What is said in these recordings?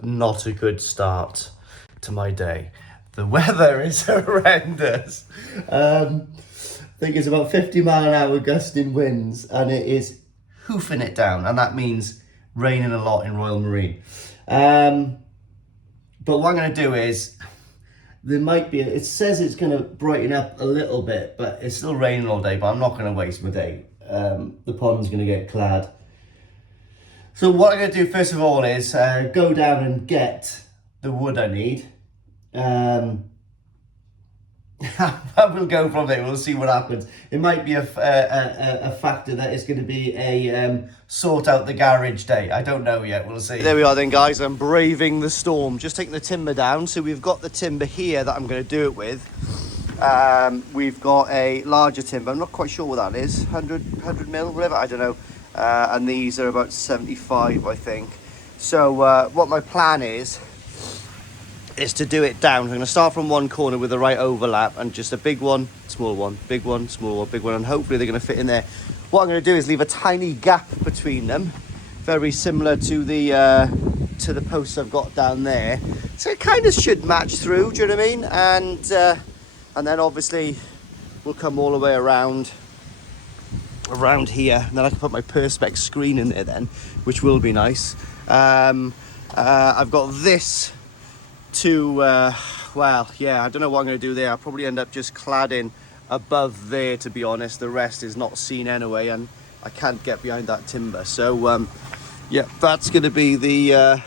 not a good start to my day. The weather is horrendous. I think it's about 50-mile-an-hour gusting winds, and it is hoofing it down, and that means raining a lot in Royal Marine. But what I'm going to do is, there might be, it says it's going to brighten up a little bit, but it's still raining all day, but I'm not going to waste my day. The pond's going to get clad. So what I'm going to do first of all is go down and get the wood I need. We'll go from there. We'll see what happens. It might be a factor that it's going to be a sort out the garage day. I don't know yet. We'll see. There we are then, guys. I'm braving the storm. Just taking the timber down. So we've got the timber here that I'm going to do it with. We've got a larger timber. I'm not quite sure what that is. 100 mil, whatever. I don't know. And these are about 75, I think. So what my plan is to do it down. I'm going to start from one corner with the right overlap and just a big one, small one, big one, small one, big one, and hopefully they're going to fit in there. What I'm going to do is leave a tiny gap between them, very similar to the posts I've got down there. So it kind of should match through, do you know what I mean? And then obviously we'll come all the way around here, and then I can put my Perspex screen in there then, which will be nice. I've got this to well, yeah, I don't know what I'm going to do there. I'll probably end up just cladding above there, to be honest. The rest is not seen anyway, and I can't get behind that timber. So yeah, that's going to be the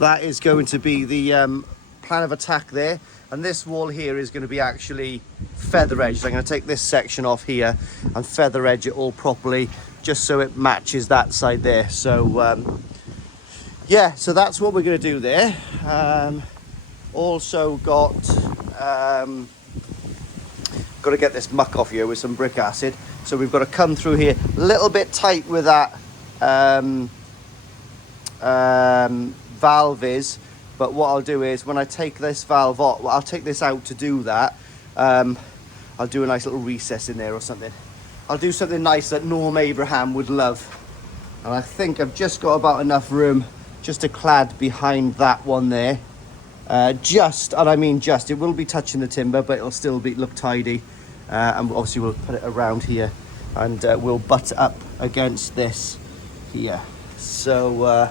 that is going to be the plan of attack there. And this wall here is going to be actually feather edged. I'm going to take this section off here and feather edge it all properly, just so it matches that side there. So yeah, so that's what we're going to do there. Also got to get this muck off here with some brick acid. So we've got to come through here a little bit tight with that valve is. But what I'll do is when I take this valve off, well, I'll take this out to do that. I'll do a nice little recess in there or something. I'll do something nice that Norm Abraham would love. And I think I've just got about enough room just to clad behind that one there. And I mean just, it will be touching the timber, but it'll still look tidy. And obviously we'll put it around here, and we'll butt up against this here. So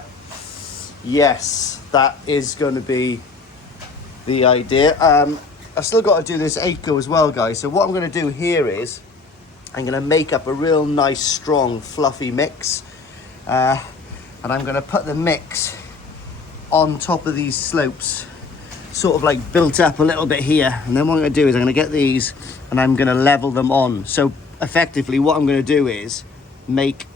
yes, that is going to be the idea. I've still got to do this ACO as well, guys. So what I'm going to do here is I'm going to make up a real nice, strong, fluffy mix. And I'm going to put the mix on top of these slopes, sort of like built up a little bit here. And then what I'm going to do is I'm going to get these and I'm going to level them on. So effectively what I'm going to do is make,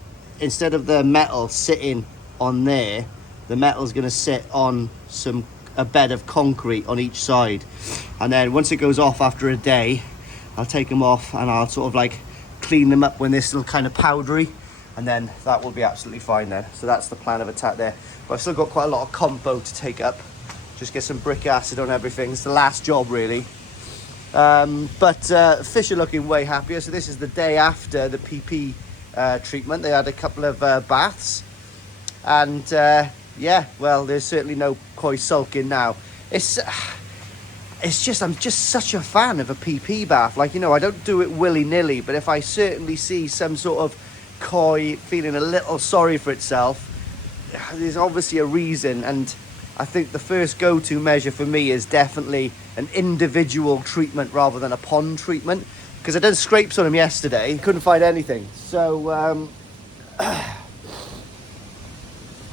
instead of the metal sitting on there, the metal's going to sit on a bed of concrete on each side. And then once it goes off after a day, I'll take them off and I'll sort of like clean them up when they're still kind of powdery. And then that will be absolutely fine then. So that's the plan of attack there. But I've still got quite a lot of compo to take up. Just get some brick acid on everything. It's the last job really. But fish are looking way happier. So this is the day after the PP treatment. They had a couple of baths. And yeah, well, there's certainly no koi sulking now. It's just, I'm just such a fan of a PP bath. Like, you know, I don't do it willy-nilly, but if I certainly see some sort of koi feeling a little sorry for itself, there's obviously a reason. And I think the first go-to measure for me is definitely an individual treatment rather than a pond treatment, because I did scrapes on them yesterday, couldn't find anything. So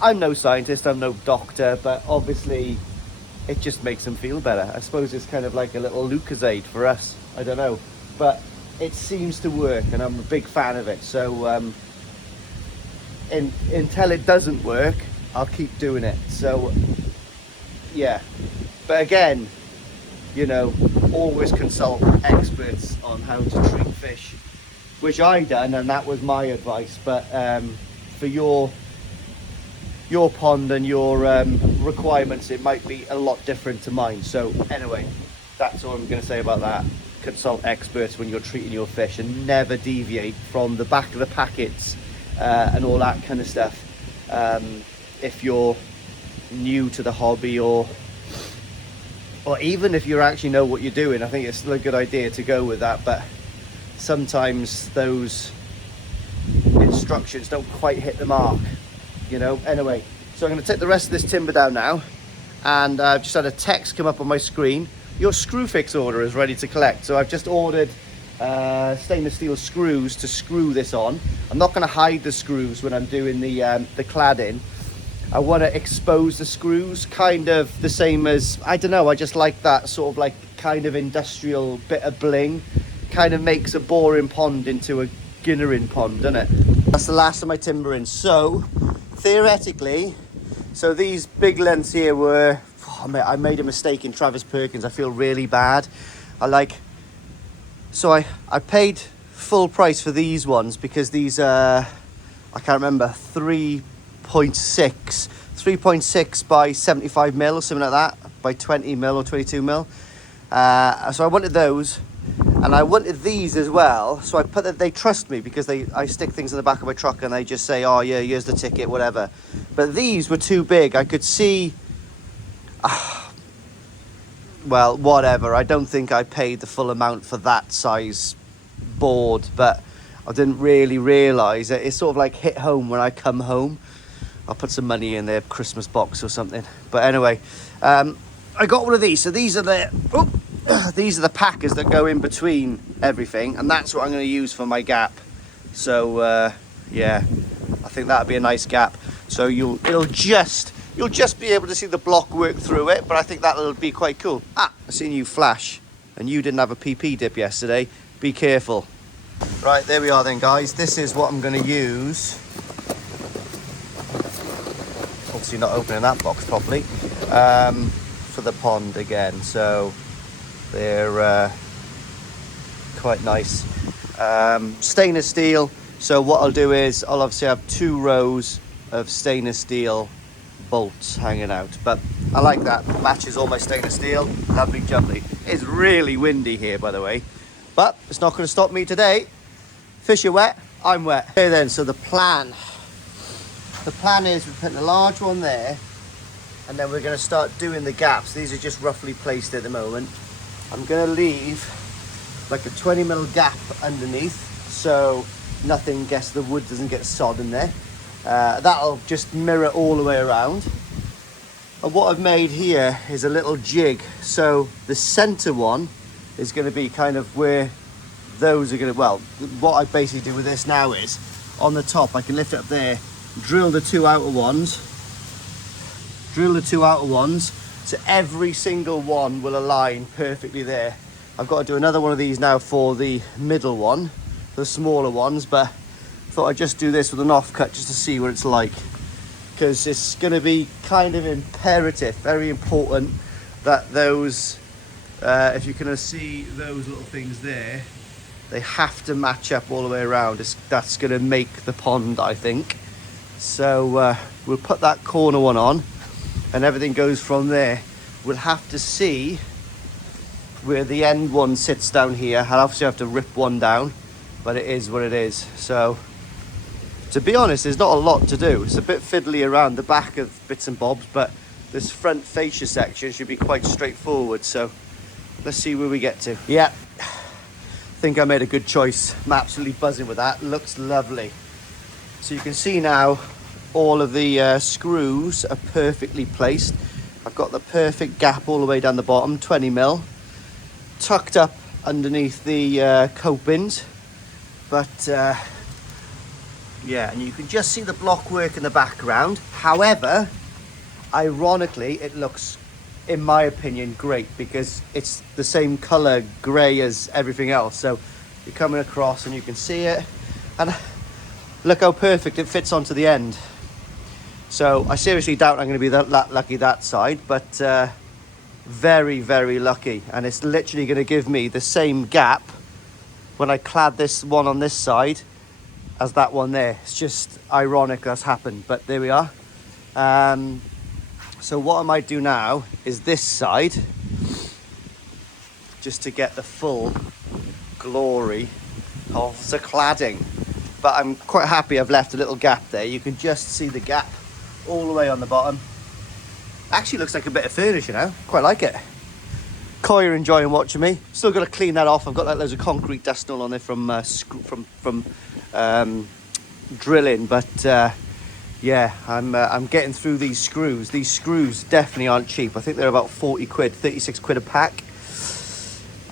I'm no scientist, I'm no doctor, but obviously it just makes them feel better. I suppose it's kind of like a little Lucozade for us, I don't know, but it seems to work and I'm a big fan of it. So until it doesn't work, I'll keep doing it. So yeah, but again, you know, always consult experts on how to treat fish, which I done, and that was my advice. But for your pond and your requirements, it might be a lot different to mine. So anyway, that's all I'm going to say about that. Consult experts when you're treating your fish, and never deviate from the back of the packets and all that kind of stuff if you're new to the hobby, or even if you actually know what you're doing, I think it's still a good idea to go with that. But sometimes those instructions don't quite hit the mark, you know. Anyway, so I'm going to take the rest of this timber down now, and I've just had a text come up on my screen. Your screw fix order is ready to collect. So I've just ordered stainless steel screws to screw this on. I'm not going to hide the screws when I'm doing the cladding. I want to expose the screws, kind of the same as, I don't know, I just like that sort of like kind of industrial bit of bling. Kind of makes a boring pond into a ginnering pond, doesn't it? That's the last of my timbering. So theoretically, so these big lengths here were, I made a mistake in Travis Perkins. I feel really bad. I paid full price for these ones because these I can't remember, 3.6 by 75 mil or something like that, by 20 mil or 22 mil. So I wanted those, and I wanted these as well. So I put that, they trust me because I stick things in the back of my truck and they just say, oh yeah, here's the ticket, whatever. But these were too big. I could see, well, whatever. I don't think I paid the full amount for that size board, but I didn't really realise it. It sort of like hit home when I come home. I'll put some money in their Christmas box or something. But anyway, I got one of these. So these are these are the packers that go in between everything, and that's what I'm going to use for my gap. So yeah, I think that'd be a nice gap. So you'll just be able to see the block work through it, but I think that'll be quite cool. I seen you flash, and you didn't have a PP dip yesterday. Be careful. Right, there we are then, guys. This is what I'm going to use. Obviously not opening that box properly, for the pond again. So they're quite nice. Stainless steel. So what I'll do is I'll obviously have 2 rows of stainless steel bolts hanging out, but I like that. Matches all my stainless steel. Lovely jubbly. It's really windy here, by the way, but it's not going to stop me today. Fish are wet, I'm wet. Okay then, so the plan is we're putting a large one there, and then we're going to start doing the gaps. These are just roughly placed at the moment. I'm going to leave like a 20 mil gap underneath, so nothing gets, the wood doesn't get sodden there. That'll just mirror all the way around. And what I've made here is a little jig. So the center one is going to be kind of where those are going to, well, what I basically do with this now is on the top I can lift it up there, drill the 2 outer ones, so every single one will align perfectly there. I've got to do another one of these now for the middle one, the smaller ones, but I thought I'd just do this with an offcut just to see what it's like, because it's going to be kind of imperative, very important, that those, if you can see those little things there, they have to match up all the way around. That's going to make the pond, I think. So we'll put that corner one on, and everything goes from there. We'll have to see where the end one sits down here. I'll obviously have to rip one down, but it is what it is. So to be honest, there's not a lot to do. It's a bit fiddly around the back of bits and bobs, but this front fascia section should be quite straightforward. So let's see where we get to. Yeah, I think I made a good choice. I'm absolutely buzzing with that. Looks lovely. So you can see now all of the screws are perfectly placed. I've got the perfect gap all the way down the bottom, 20 mil, tucked up underneath the copings. But yeah, and you can just see the block work in the background. However, ironically, it looks, in my opinion, great because it's the same color grey as everything else. So you're coming across and you can see it, and look how perfect it fits onto the end. So I seriously doubt I'm going to be that lucky that side, but very, very lucky. And it's literally going to give me the same gap when I clad this one on this side as that one there. It's just ironic that's happened, but there we are. So what I might do now is this side, just to get the full glory of the cladding. But I'm quite happy I've left a little gap there. You can just see the gap all the way on the bottom. Actually looks like a bit of furniture now. Quite like it. Koi are enjoying watching me. Still got to clean that off. I've got like loads of concrete dust all on there from drilling, but yeah, I'm getting through these screws. These screws definitely aren't cheap. I think they're about 40 quid, 36 quid a pack.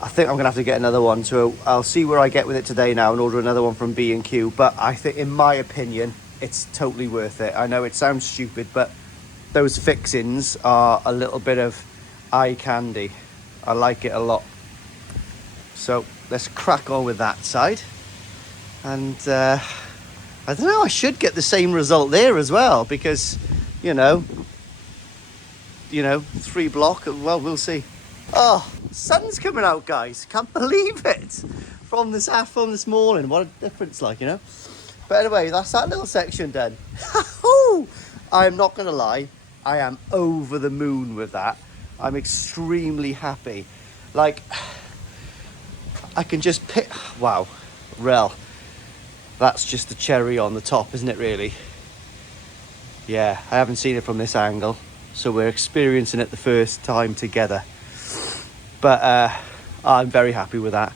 I think I'm gonna have to get another one, so I'll see where I get with it today now and order another one from B&Q. But I think, in my opinion, it's totally worth it. I know it sounds stupid, but those fixings are a little bit of eye candy. I like it a lot. So let's crack on with that side. And I don't know, I should get the same result there as well, because, you know, 3 block, well, we'll see. Oh, sun's coming out, guys. Can't believe it. From this morning. What a difference, like, you know. But anyway, that's that little section done. I'm not going to lie. I am over the moon with that. I'm extremely happy. Like, I can just pick... Wow. Rel. That's just the cherry on the top, isn't it, really? Yeah, I haven't seen it from this angle. So we're experiencing it the first time together. But I'm very happy with that.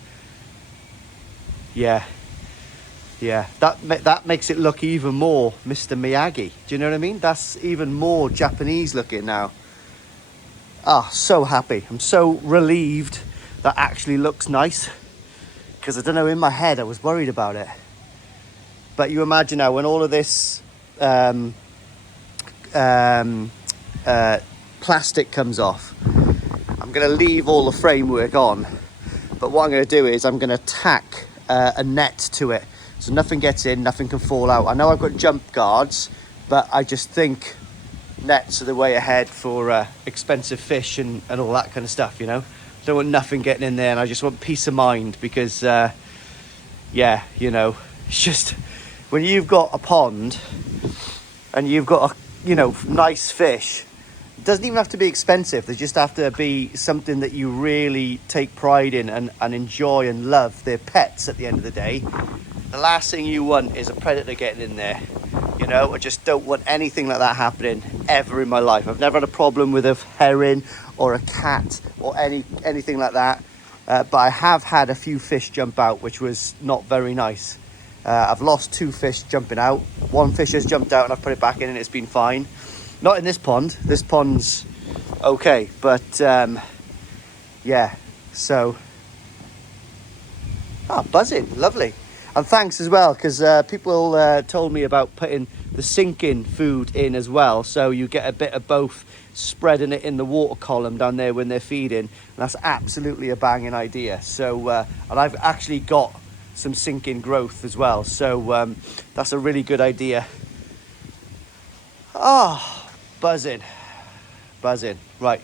Yeah. That makes it look even more Mr. Miyagi. Do you know what I mean? That's even more Japanese looking now. So happy. I'm so relieved that actually looks nice. Because I don't know, in my head I was worried about it. But you imagine now, when all of this plastic comes off, I'm going to leave all the framework on, but what I'm going to do is I'm going to tack a net to it, so nothing gets in, nothing can fall out. I know I've got jump guards, but I just think nets are the way ahead for expensive fish and all that kind of stuff, you know. Don't want nothing getting in there, and I just want peace of mind, because yeah, you know, it's just when you've got a pond and you've got nice fish, it doesn't even have to be expensive. They just have to be something that you really take pride in and enjoy and love. They're pets at the end of the day. The last thing you want is a predator getting in there. You know, I just don't want anything like that happening ever in my life. I've never had a problem with a herring or a cat or anything like that. But I have had a few fish jump out, which was not very nice. I've lost 2 fish jumping out. 1 fish has jumped out and I've put it back in and it's been fine. Not in this pond. This pond's okay, but yeah. So, buzzing, lovely. And thanks as well, because people told me about putting the sinking food in as well, so you get a bit of both, spreading it in the water column down there when they're feeding. And that's absolutely a banging idea. So, and I've actually got some sinking growth as well, so that's a really good idea. Buzzing. Right,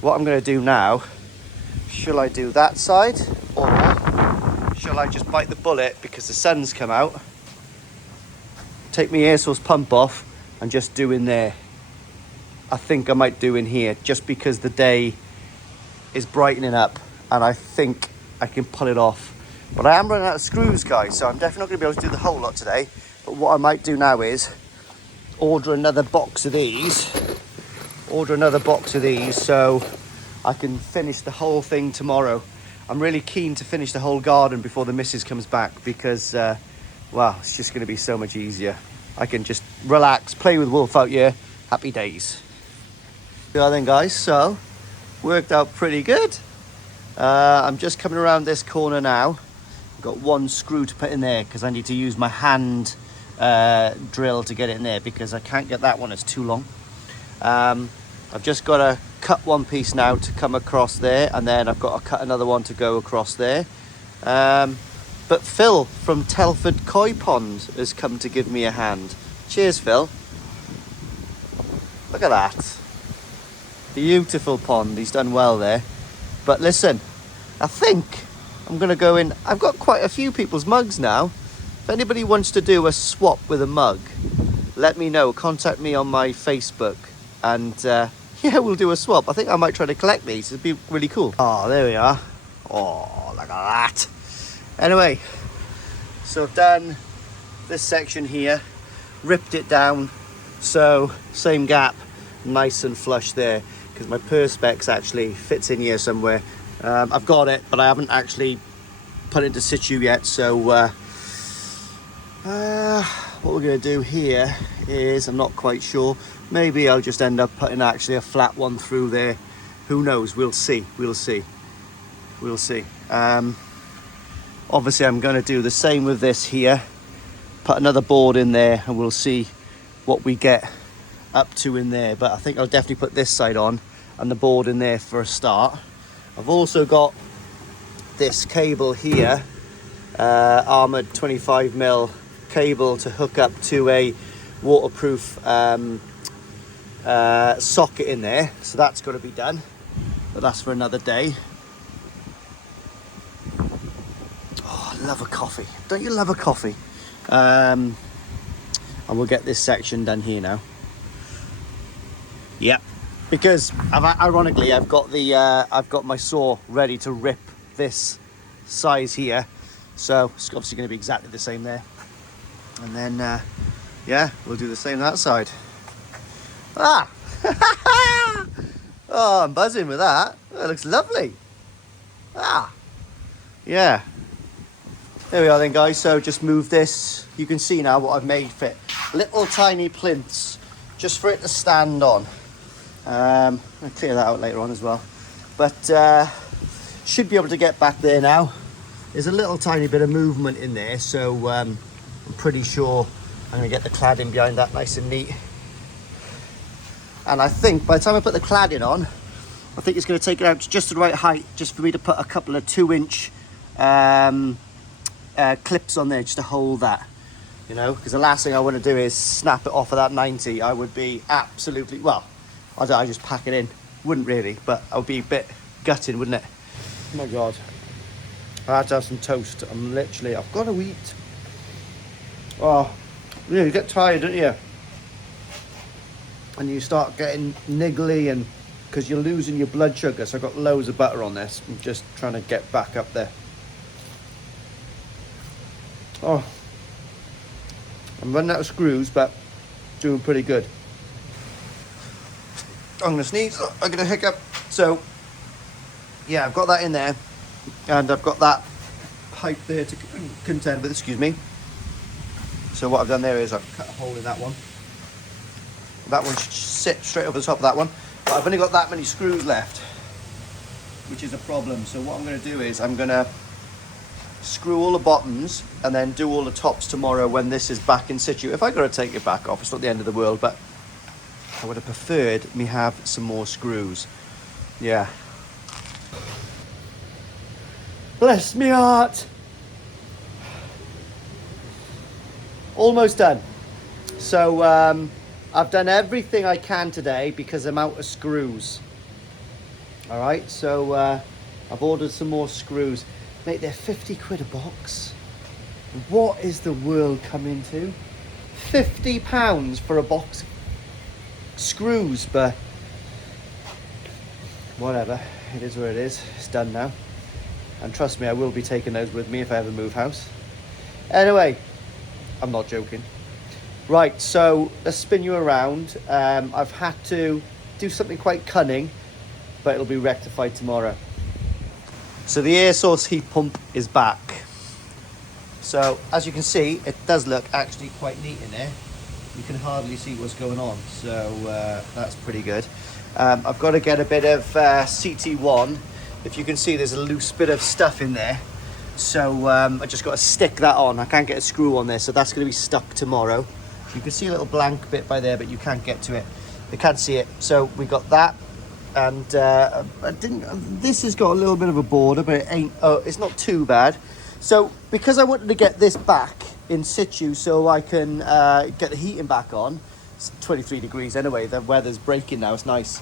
what I'm going to do now, shall I do that side, or shall I just bite the bullet because the sun's come out, take my air source pump off and just do in there? I think I might do in here, just because the day is brightening up and I think I can pull it off. But I am running out of screws, guys, so I'm definitely not going to be able to do the whole lot today. But what I might do now is order another box of these. So I can finish the whole thing tomorrow. I'm really keen to finish the whole garden before the missus comes back, because, well, it's just going to be so much easier. I can just relax, play with Wolf out here. Happy days. Yeah, then, guys, so worked out pretty good. I'm just coming around this corner now. I've got 1 screw to put in there because I need to use my hand drill to get it in there, because I can't get that one, it's too long. I've just got to cut 1 piece now to come across there, and then I've got to cut another one to go across there. But Phil from Telford Koi Pond has come to give me a hand. Cheers, Phil. Look at that. Beautiful pond, he's done well there. But listen, I think I'm going to go in. I've got quite a few people's mugs now. If anybody wants to do a swap with a mug, let me know. Contact me on my Facebook, and yeah, we'll do a swap. I think I might try to collect these. It'd be really cool. Oh, there we are. Oh, look at that. Anyway, so I've done this section here, ripped it down, so same gap, nice and flush there, because my perspex actually fits in here somewhere. I've got it, but I haven't actually put it into situ yet. So what we're going to do here is, I'm not quite sure, maybe I'll just end up putting actually a flat one through there. Who knows? We'll see. Obviously I'm going to do the same with this here, put another board in there, and we'll see what we get up to in there. But I think I'll definitely put this side on and the board in there for a start. I've also got this cable here, armoured 25mm cable to hook up to a waterproof socket in there, so that's got to be done, but that's for another day. Oh, I love a coffee. Don't you love a coffee? And we'll get this section done here now. Yep, because ironically I've got my saw ready to rip this size here, so it's obviously going to be exactly the same there. And then yeah, we'll do the same that side. Oh, I'm buzzing with that. That looks lovely. Yeah, there we are then, guys. So just move this. You can see now what I've made fit. Little tiny plinths just for it to stand on. I'll clear that out later on as well, but should be able to get back there now. There's a little tiny bit of movement in there, so I'm pretty sure I'm going to get the cladding behind that nice and neat. And I think by the time I put the cladding on, I think it's going to take it out to just the right height, just for me to put a couple of 2-inch clips on there just to hold that, you know, because the last thing I want to do is snap it off of that 90. I would be absolutely, well, I just pack it in. Wouldn't really, but I would be a bit gutted, wouldn't it? Oh my God. I had to have some toast. I've got to eat. Oh, yeah, you get tired, don't you? And you start getting niggly, and because you're losing your blood sugar. So I've got loads of butter on this. I'm just trying to get back up there. Oh, I'm running out of screws, but doing pretty good. I'm gonna sneeze. I'm gonna hiccup. So yeah, I've got that in there, and I've got that pipe there to contend with. Excuse me. So what I've done there is I've cut a hole in that one. That one should sit straight over the top of that one, but I've only got that many screws left, which is a problem. So what I'm going to do is I'm going to screw all the bottoms and then do all the tops tomorrow when this is back in situ. If I got to take it back off, it's not the end of the world, but I would have preferred me have some more screws. Yeah. Bless me heart. Almost done. So I've done everything I can today because I'm out of screws. All right, so I've ordered some more screws. Mate, they're 50 quid a box. What is the world coming to? £50 for a box of screws, but whatever. It is what it is. It's done now. And trust me, I will be taking those with me if I ever move house. Anyway, I'm not joking. Right, so let's spin you around. I've had to do something quite cunning, but it'll be rectified tomorrow. So the air source heat pump is back. So as you can see, it does look actually quite neat in there. You can hardly see what's going on, so that's pretty good. I've got to get a bit of CT1. If you can see, there's a loose bit of stuff in there. So I just got to stick that on. I can't get a screw on there, so that's going to be stuck tomorrow. You can see a little blank bit by there, but you can't get to it. You can't see it. So we got that. And this has got a little bit of a border, but it ain't, it's not too bad. So because I wanted to get this back in situ so I can get the heating back on, it's 23 degrees anyway, the weather's breaking now, it's nice.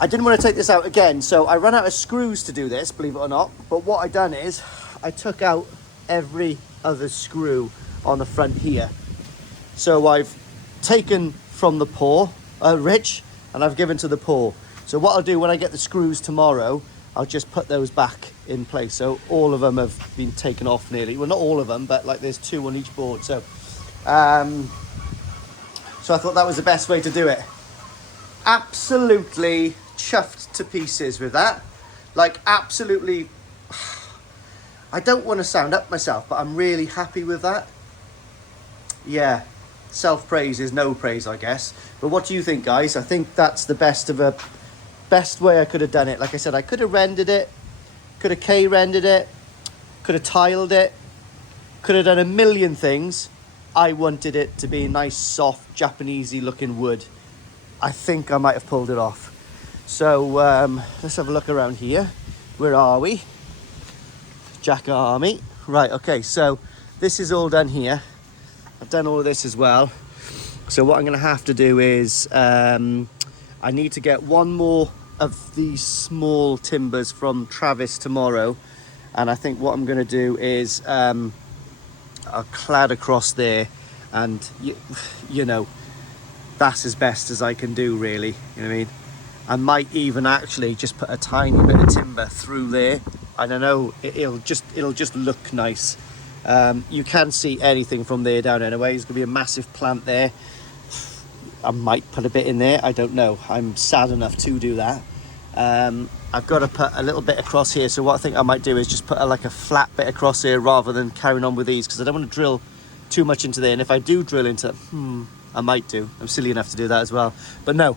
I didn't want to take this out again, so I ran out of screws to do this, believe it or not. But what I done is I took out every other screw on the front here. So I've taken from the pour, Rich, and I've given to the pour. So what I'll do when I get the screws tomorrow, I'll just put those back in place. So all of them have been taken off nearly. Well, not all of them, but like there's 2 on each board. So, so I thought that was the best way to do it. absolutely chuffed to pieces with that. Like, absolutely. I don't want to sound up myself, but I'm really happy with that. Yeah, self-praise is no praise, I guess. But what do you think, guys? I think that's the best way I could have done it. Like I said, I could have rendered it, could have K-rendered it, could have tiled it, could have done a million things. I wanted it to be nice, soft, Japanesey looking wood. I think I might have pulled it off. So let's have a look around here. Where are we? Jack Army. Right, okay, so this is all done here. I've done all of this as well. So what I'm going to have to do is I need to get one more of these small timbers from Travis tomorrow. And I think what I'm going to do is I'll clad across there, and you know, that's as best as I can do, really. You know what I mean? I might even actually just put a tiny bit of timber through there. I don't know, it'll just look nice. You can't see anything from there down anyway. There's gonna be a massive plant there. I might put a bit in there, I don't know. I'm sad enough to do that. I've got to put a little bit across here. So what I think I might do is just put like a flat bit across here rather than carrying on with these, because I don't want to drill too much into there. And if I do drill into, I might do. I'm silly enough to do that as well. But no.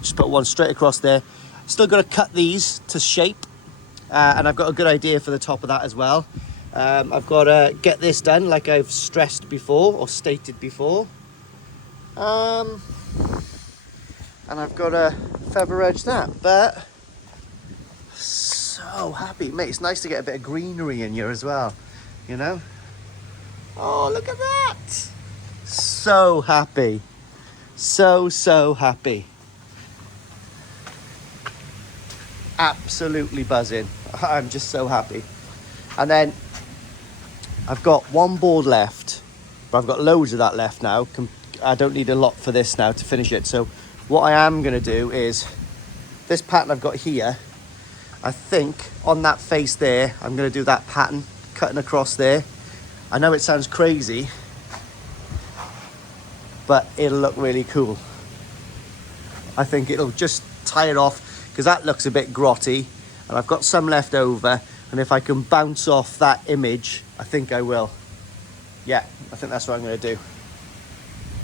Just put one straight across there. Still got to cut these to shape. And I've got a good idea for the top of that as well. I've got to get this done like I've stressed before or stated before. And I've got to feather edge that. But so happy, mate. It's nice to get a bit of greenery in here as well, you know. Oh, look at that. So happy. So happy. Absolutely buzzing. I'm just so happy. And then I've got one board left, but I've got loads of that left now. I don't need a lot for this now to finish it. So what I am going to do is this pattern I've got here, I think on that face there, I'm going to do that pattern cutting across there. I know it sounds crazy, but it'll look really cool. I think it'll just tie it off, because that looks a bit grotty, and I've got some left over, and if I can bounce off that image, I think I will. Yeah, I think that's what I'm going to do.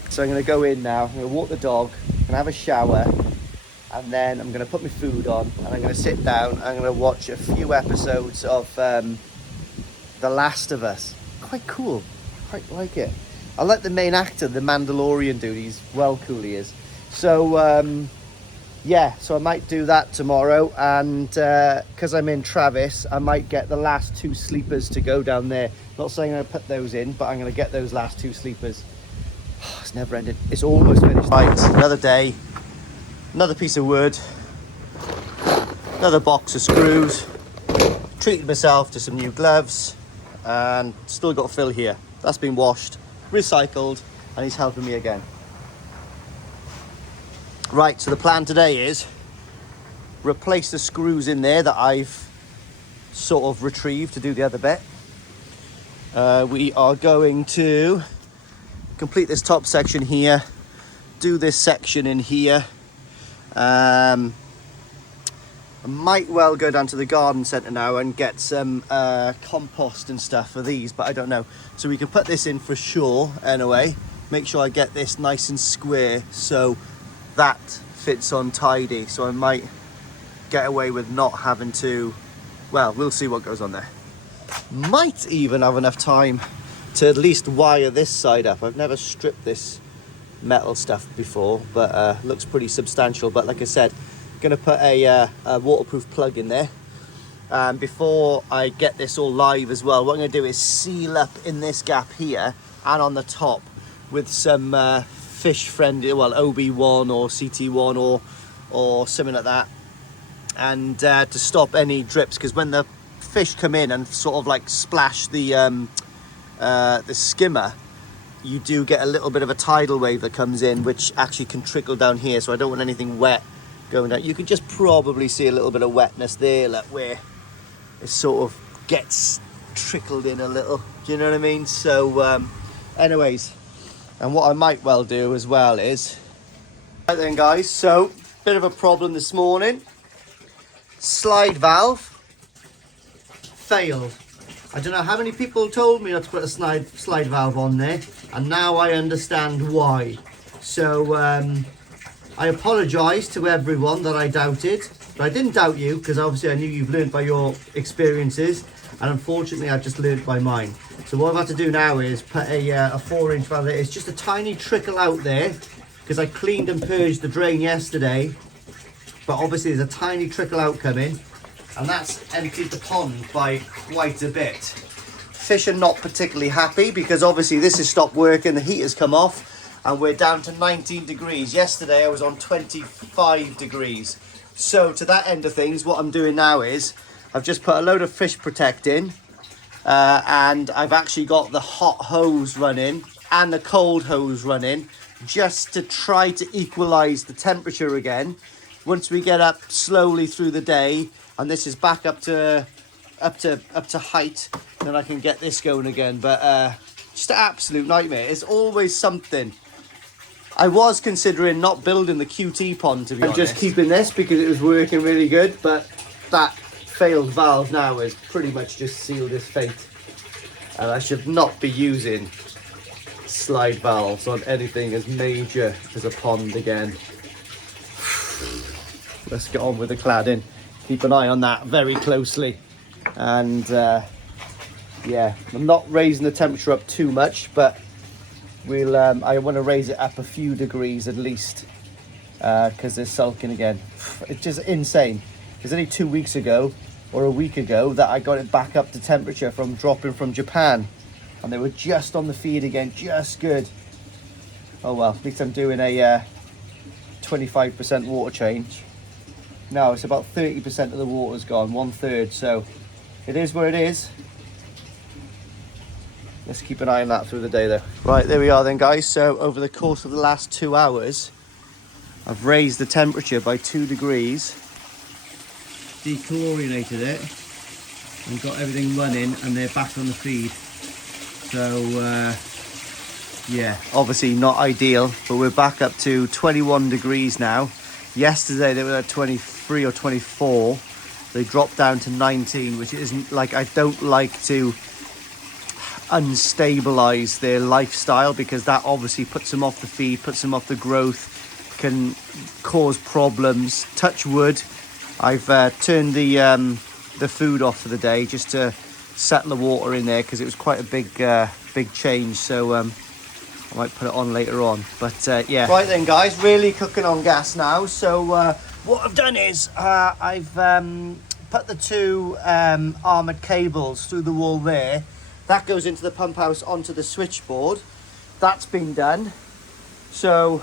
So I'm going to go in now, I'm going to walk the dog, I'm going to have a shower, and then I'm going to put my food on, and I'm going to sit down, I'm going to watch a few episodes of The Last of Us. Quite cool, quite like it. I like the main actor, the Mandalorian dude, he's well cool, he is. So, yeah, so I might do that tomorrow, and because I'm in Travis, I might get the last 2 sleepers to go down there. Not saying I'm going to put those in, but I'm going to get those last 2 sleepers. Oh, it's never ended. It's almost finished. Right, another day, another piece of wood, another box of screws, treated myself to some new gloves, and still got Phil here. That's been washed, recycled, and he's helping me again. Right, so the plan today is replace the screws in there that I've sort of retrieved to do the other bit. We are going to complete this top section here, do this section in here. I might well go down to the garden centre now and get some compost and stuff for these, but I don't know. So we can put this in for sure anyway. Make sure I get this nice and square so that fits on tidy. So I might get away with not having to, well, we'll see what goes on there. Might even have enough time to at least wire this side up. I've never stripped this metal stuff before, but looks pretty substantial. But like I said, gonna put a waterproof plug in there. Before I get this all live as well, what I'm gonna do is seal up in this gap here and on the top with some fish friendly, well, OB1 or CT1 or something like that, and to stop any drips, because when the fish come in and sort of like splash the skimmer, you do get a little bit of a tidal wave that comes in, which actually can trickle down here. So I don't want anything wet going down. You can just probably see a little bit of wetness there, like where it sort of gets trickled in a little. Do you know what I mean? So anyways, and what I might well do as well is Right then guys, so bit of a problem this morning. Slide valve failed. I don't know how many people told me not to put a slide valve on there, and now I understand why. So I apologise to everyone that I doubted, but I didn't doubt you because obviously I knew you've learned by your experiences, and unfortunately I've just learned by mine. So what I've had to do now is put a 4-inch valve there. It's just a tiny trickle out there because I cleaned and purged the drain yesterday, but obviously there's a tiny trickle out coming, and that's emptied the pond by quite a bit. Fish are not particularly happy because obviously this has stopped working, the heat has come off, and we're down to 19 degrees. Yesterday I was on 25 degrees. So to that end of things, what I'm doing now is I've just put a load of fish protect in, and I've actually got the hot hose running and the cold hose running just to try to equalize the temperature again. Once we get up slowly through the day and this is back up to height, then I can get this going again. But just an absolute nightmare. It's always something. I was considering not building the QT pond, to be honest. I'm just keeping this because it was working really good, but that failed valve now has pretty much just sealed its fate. And I should not be using slide valves on anything as major as a pond again. Let's get on with the cladding. Keep an eye on that very closely. And yeah, I'm not raising the temperature up too much, but we'll I want to raise it up a few degrees at least, because they're sulking again. It's just insane. It was only 2 weeks ago or a week ago that I got it back up to temperature from dropping from Japan, and they were just on the feed again, just good. Oh well, at least I'm doing a 25% water change. Now it's about 30% of the water's gone, 1/3, so it is what it is. Let's keep an eye on that through the day though. Right, there we are then guys. So over the course of the last 2 hours, I've raised the temperature by 2 degrees, dechlorinated it, and got everything running, and they're back on the feed. So yeah, obviously not ideal, but we're back up to 21 degrees now. Yesterday they were at 23 or 24. They dropped down to 19, which isn't like, I don't like to unstabilize their lifestyle because that obviously puts them off the feed, puts them off the growth, can cause problems. Touch wood, I've turned the food off for the day just to settle the water in there because it was quite a big change. So I might put it on later on, but yeah. Right then guys, really cooking on gas now. So what I've done is I've put the 2 armoured cables through the wall there. That goes into the pump house onto the switchboard. That's been done. So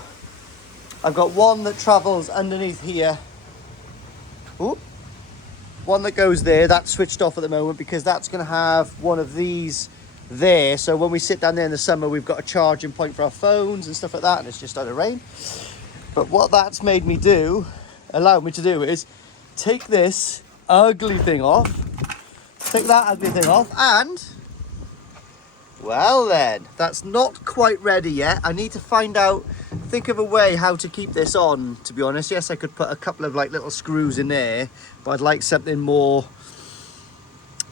I've got one that travels underneath here. Ooh. One that goes there, that's switched off at the moment because that's going to have one of these there. So when we sit down there in the summer, we've got a charging point for our phones and stuff like that, and it's just started to rain. But what that's made me do, allowed me to do, is take this ugly thing off, take that ugly thing off, and well then, that's not quite ready yet. I need to think of a way how to keep this on, to be honest. Yes, I could put a couple of like little screws in there, but I'd like something more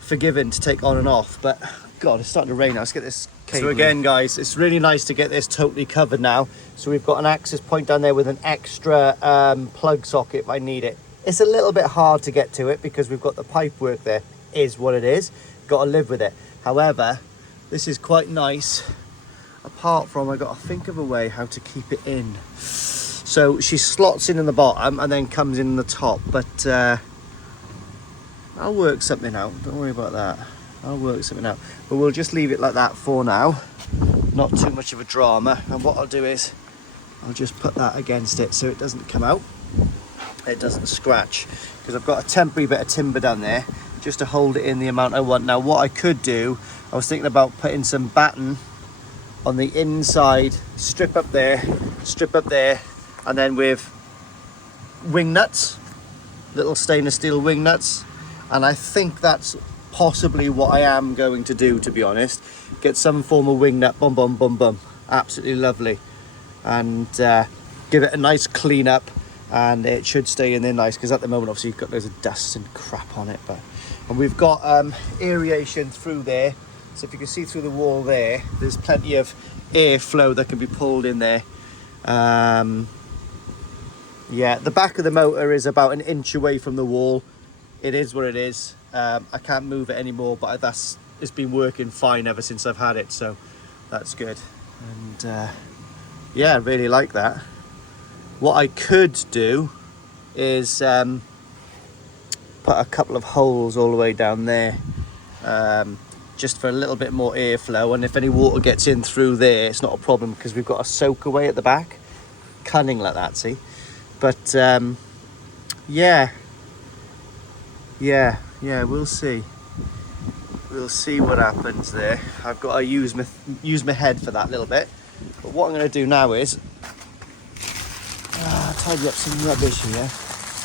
forgiving to take on and off. But God, it's starting to rain now. Let's get this cable. So again guys, it's really nice to get this totally covered now. So we've got an access point down there with an extra plug socket if I need it. It's a little bit hard to get to it because we've got the pipe work there. Is what it is. Got to live with it. However, this is quite nice. Apart from, I got to think of a way how to keep it in. So she slots in the bottom and then comes in the top. But I'll work something out. Don't worry about that. I'll work something out. But we'll just leave it like that for now. Not too much of a drama. And what I'll do is I'll just put that against it so it doesn't come out. It doesn't scratch. Because I've got a temporary bit of timber down there just to hold it in the amount I want. Now what I could do, I was thinking about putting some batten on the inside, strip up there, and then with wing nuts, little stainless steel wing nuts. And I think that's possibly what I am going to do, to be honest. Get some form of wing nut, bum bum bum bum. Absolutely lovely. And give it a nice clean up, and it should stay in there nice, because at the moment obviously you've got loads of dust and crap on it. And we've got aeration through there, so if you can see through the wall there, there's plenty of airflow that can be pulled in there. Yeah, the back of the motor is about an inch away from the wall. It is what it is. I can't move it anymore, but it's been working fine ever since I've had it, so that's good. And yeah, I really like that. What I could do is put a couple of holes all the way down there, just for a little bit more airflow, and if any water gets in through there, it's not a problem, because we've got a soak away at the back. Cunning like that, see? But yeah, we'll see what happens there. I've got to use my head for that little bit, but what I'm going to do now is tidy up some rubbish here,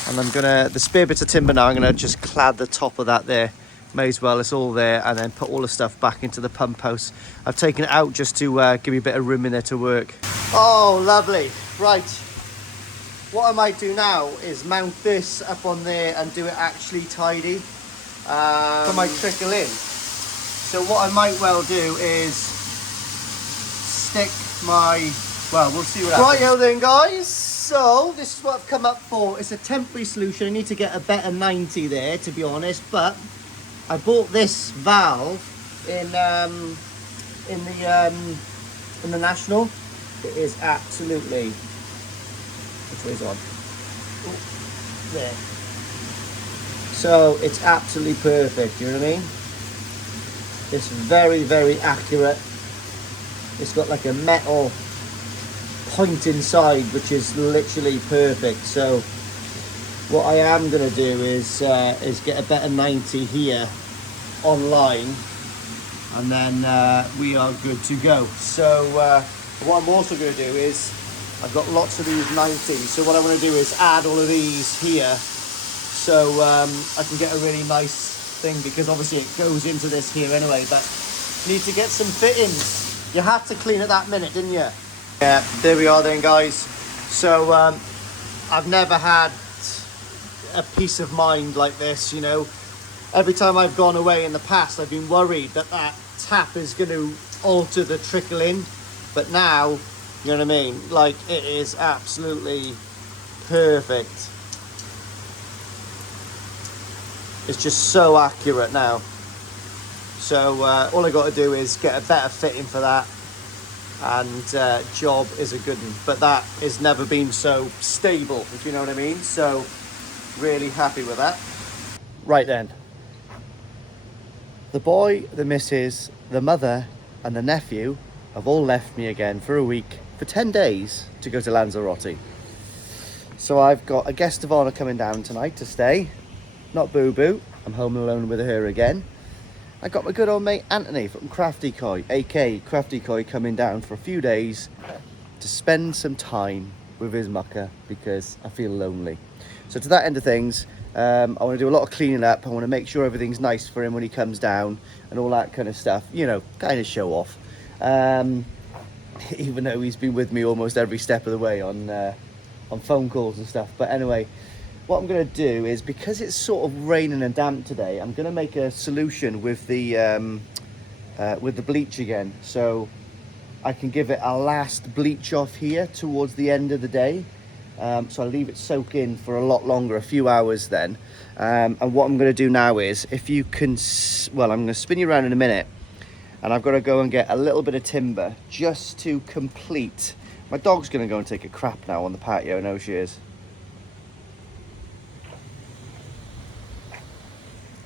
and I'm gonna, the spare bits of timber now, I'm gonna just clad the top of that there. May as well, it's all there, and then put all the stuff back into the pump house. I've taken it out just to give me a bit of room in there to work. Oh, lovely. Right, what I might do now is mount this up on there and do it actually tidy. It might trickle in. So what I might well do is stick my, well, we'll see what happens. Righto then, guys. So this is what I've come up for. It's a temporary solution. I need to get a better 90 there, to be honest, but I bought this valve in the National. It is absolutely, which way is on? Oh, there. So it's absolutely perfect, you know what I mean? It's very, very accurate. It's got like a metal point inside, which is literally perfect. So what I am going to do is get a better 90 here online, and then we are good to go. So what I'm also going to do is, I've got lots of these 90s, so what I want to do is add all of these here, so I can get a really nice thing, because obviously it goes into this here anyway, but need to get some fittings. You had to clean it that minute, didn't you? Yeah, there we are then, guys. So I've never had a peace of mind like this, you know. Every time I've gone away in the past, I've been worried that that tap is going to alter the trickle in, but now, you know what I mean, like, it is absolutely perfect. It's just so accurate now. So all I got to do is get a better fitting for that, and job is a good one. But that has never been so stable, if you know what I mean. So really happy with that. Right then, the boy, the missus, the mother and the nephew have all left me again for a week, for 10 days, to go to Lanzarote. So I've got a guest of honour coming down tonight to stay. Not Boo Boo, I'm home alone with her again. I got my good old mate Anthony from Crafty Koi, aka Crafty Koi, coming down for a few days to spend some time with his mucker, because I feel lonely. So to that end of things, I want to do a lot of cleaning up. I want to make sure everything's nice for him when he comes down and all that kind of stuff, you know, kind of show off. Even though he's been with me almost every step of the way on phone calls and stuff. But anyway, what I'm going to do is, because it's sort of raining and damp today, I'm going to make a solution with the bleach again, so I can give it a last bleach off here towards the end of the day. So I'll leave it soak in for a lot longer, a few hours then. And what I'm going to do now is, if you can, well, I'm going to spin you around in a minute, and I've got to go and get a little bit of timber just to complete. My dog's going to go and take a crap now on the patio. I know she is.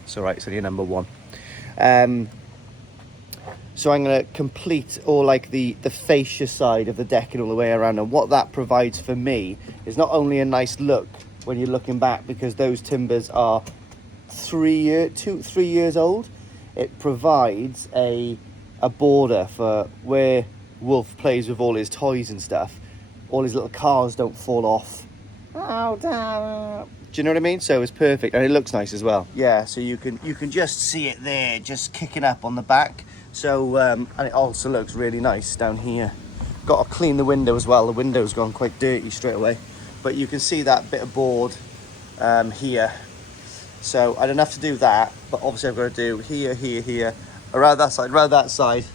It's all right, it's only number one. So I'm going to complete all like the fascia side of the decking all the way around, and what that provides for me is not only a nice look when you're looking back, because those timbers are 3 years old. It provides a border for where Wolf plays with all his toys and stuff. All his little cars don't fall off. Oh, damn. Do you know what I mean? So it's perfect, and it looks nice as well. Yeah, so you can just see it there, just kicking up on the back. So and it also looks really nice down here got to clean the window as well. The window's gone quite dirty straight away. But you can see that bit of board here. So I don't have to do that, but obviously I've got to do here, here, here, around that side.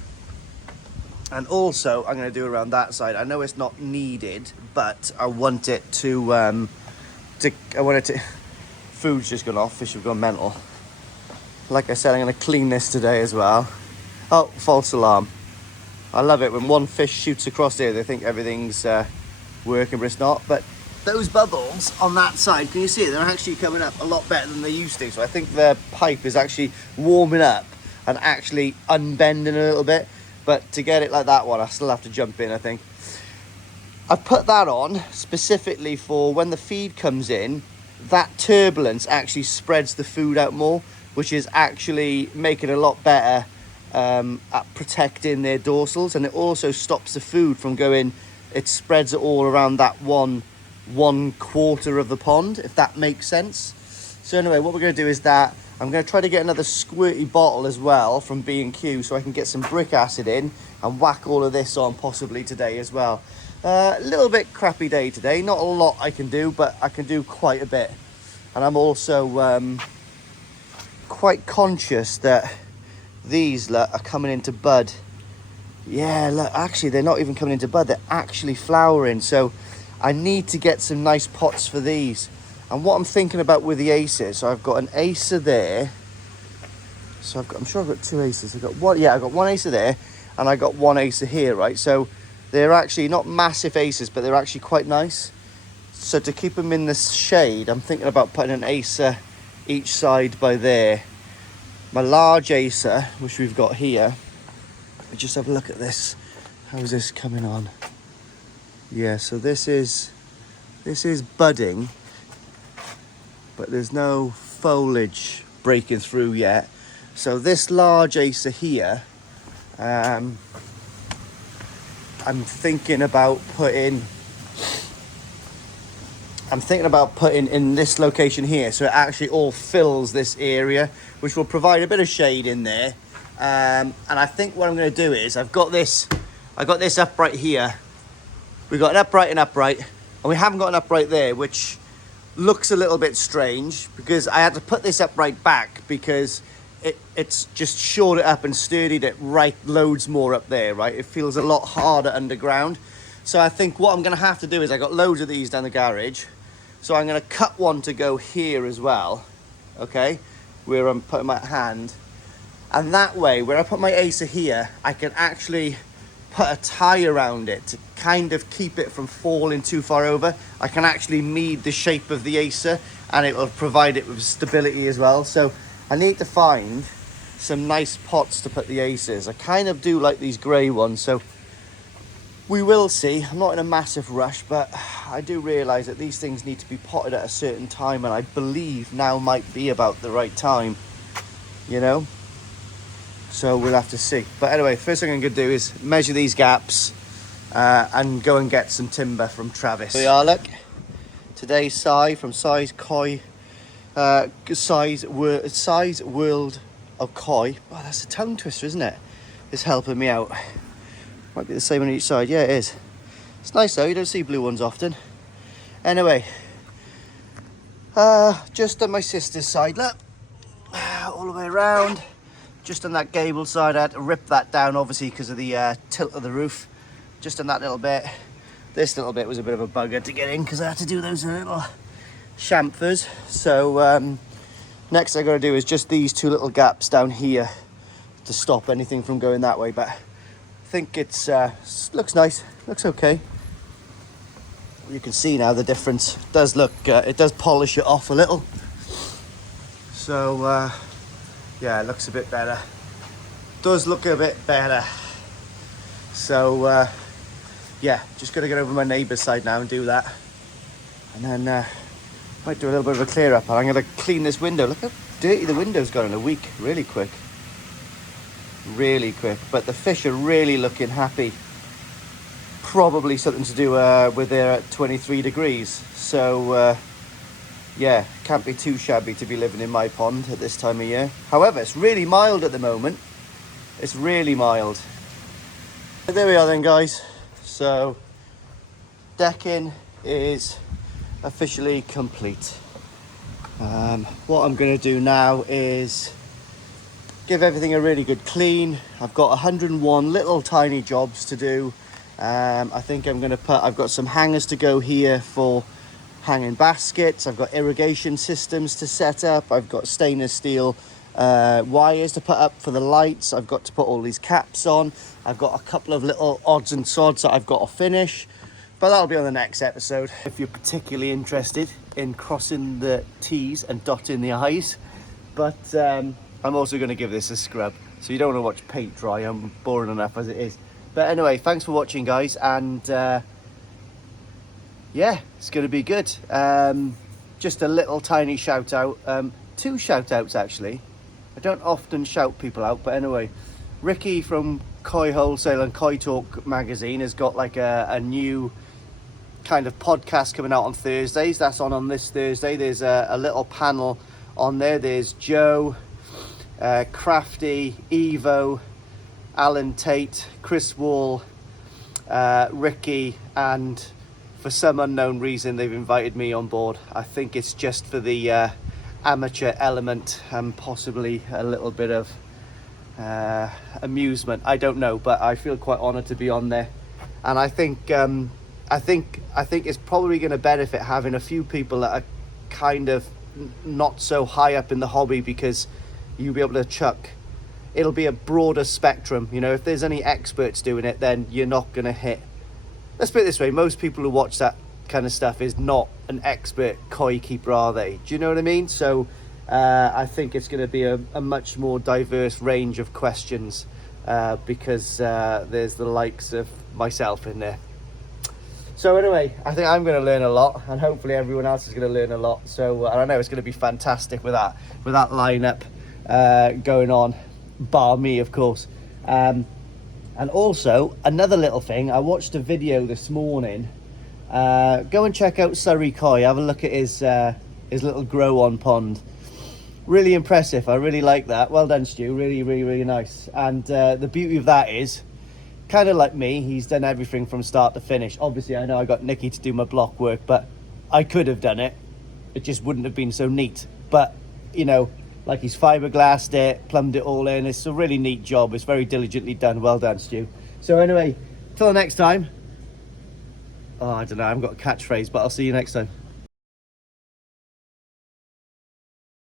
And also I'm going to do around that side. I know it's not needed, but I want it to, food's just gone off, fish have gone mental. Like I said, I'm going to clean this today as well. Oh, false alarm. I love it when one fish shoots across here, they think everything's working, but it's not. But those bubbles on that side, can you see it? They're actually coming up a lot better than they used to. So I think the pipe is actually warming up and actually unbending a little bit. But to get it like that one, I still have to jump in, I think. I put that on specifically for when the feed comes in, that turbulence actually spreads the food out more, which is actually making it a lot better at protecting their dorsals. And it also stops the food from going, it spreads it all around that one quarter of the pond, if that makes sense. So anyway, what we're going to do is that I'm going to try to get another squirty bottle as well from B&Q so I can get some brick acid in and whack all of this on possibly today as well. A little bit crappy day today, not a lot I can do, but I can do quite a bit. And I'm also quite conscious that these are coming into bud. Yeah, look, actually they're not even coming into bud, they're actually flowering. So I need to get some nice pots for these. And what I'm thinking about with the aces, so I've got an acer there. So I'm sure I've got two aces. I've got one acer there, and I got one acer here, right? So they're actually not massive aces, but they're actually quite nice. So to keep them in the shade, I'm thinking about putting an acer each side by there. My large acer, which we've got here, just have a look at this. How's this coming on? Yeah, so this is budding, but there's no foliage breaking through yet. So this large acer here, I'm thinking about putting in this location here, so it actually all fills this area, which will provide a bit of shade in there. And I think what I'm going to do is I got this upright here. We've got an upright and upright, and we haven't got an upright there, which looks a little bit strange because I had to put this upright back because it's just shored it up and sturdied it right loads more up there, right? It feels a lot harder underground. So I think what I'm going to have to do is I got loads of these down the garage. So I'm going to cut one to go here as well, okay, where I'm putting my hand. And that way, where I put my acer here, I can actually put a tie around it to kind of keep it from falling too far over. I can actually meet the shape of the acer and it will provide it with stability as well. So I need to find some nice pots to put the acers. I kind of do like these grey ones, so we will see. I'm not in a massive rush, but I do realise that these things need to be potted at a certain time, and I believe now might be about the right time, you know? So we'll have to see. But anyway, first thing I'm going to do is measure these gaps and go and get some timber from Travis. Here we are, look. Today's size from Size Koi, Size World of Koi. Wow, that's a tongue twister, isn't it? It's helping me out. Might be the same on each side. Yeah, it is. It's nice though, you don't see blue ones often. Anyway, just on my sister's side, look. All the way around. Just on that gable side, I had to rip that down, obviously, because of the tilt of the roof. Just on that little bit. This little bit was a bit of a bugger to get in, because I had to do those little chamfers. So, next I got to do is just these two little gaps down here to stop anything from going that way. But I think it's looks nice, looks okay. You can see now the difference. It does look, it does polish it off a little. So, yeah, it looks a bit better. Does look a bit better. So, yeah, just got to get over my neighbour's side now and do that. And then, might do a little bit of a clear up. I'm going to clean this window. Look how dirty the window's got in a week. Really quick. Really quick. But the fish are really looking happy. Probably something to do with their 23 degrees. So, yeah, can't be too shabby to be living in my pond at this time of year. However, it's really mild at the moment. It's really mild. But there we are then, guys. So So decking is officially complete. What I'm going to do now is give everything a really good clean. I've got 101 little tiny jobs to do. I think I'm going to I've got some hangers to go here for hanging baskets. I've got irrigation systems to set up. I've got stainless steel wires to put up for the lights. I've got to put all these caps on. I've got a couple of little odds and sods that I've got to finish, but that'll be on the next episode. If you're particularly interested in crossing the T's and dotting the I's, but I'm also going to give this a scrub, so you don't want to watch paint dry. I'm boring enough as it is. But anyway, thanks for watching, guys, and yeah, it's going to be good. Just a little tiny shout out, 2 shout outs actually. I don't often shout people out, but anyway, Ricky from Koi Wholesale and Koi Talk magazine has got like a new kind of podcast coming out on Thursdays. That's on this Thursday. There's a little panel on there. There's Joe, Crafty, Evo, Alan Tate, Chris Wall, Ricky, and for some unknown reason they've invited me on board. I think it's just for the amateur element and possibly a little bit of amusement. I don't know, but I feel quite honoured to be on there, and I think it's probably going to benefit having a few people that are kind of not so high up in the hobby, because you'll be able to chuck. It'll be a broader spectrum. You know, if there's any experts doing it, then you're not going to hit. Let's put it this way: most people who watch that kind of stuff is not an expert koi keeper, are they? Do you know what I mean? So I think it's going to be a much more diverse range of questions because there's the likes of myself in there. So anyway, I think I'm going to learn a lot, and hopefully everyone else is going to learn a lot. So I know it's going to be fantastic with that lineup going on, bar me, of course. And also another little thing, I watched a video this morning. Go and check out Surrey Koi. Have a look at his little grow on pond. Really impressive. I really like that. Well done, Stu. Really, really, really nice. And the beauty of that is, kind of like me, he's done everything from start to finish. Obviously, I know I got Nikki to do my block work, but I could have done it. It just wouldn't have been so neat. But, you know, like he's fiberglassed it, plumbed it all in. It's a really neat job. It's very diligently done. Well done, Stu. So anyway, till the next time. Oh, I don't know. I haven't got a catchphrase, but I'll see you next time.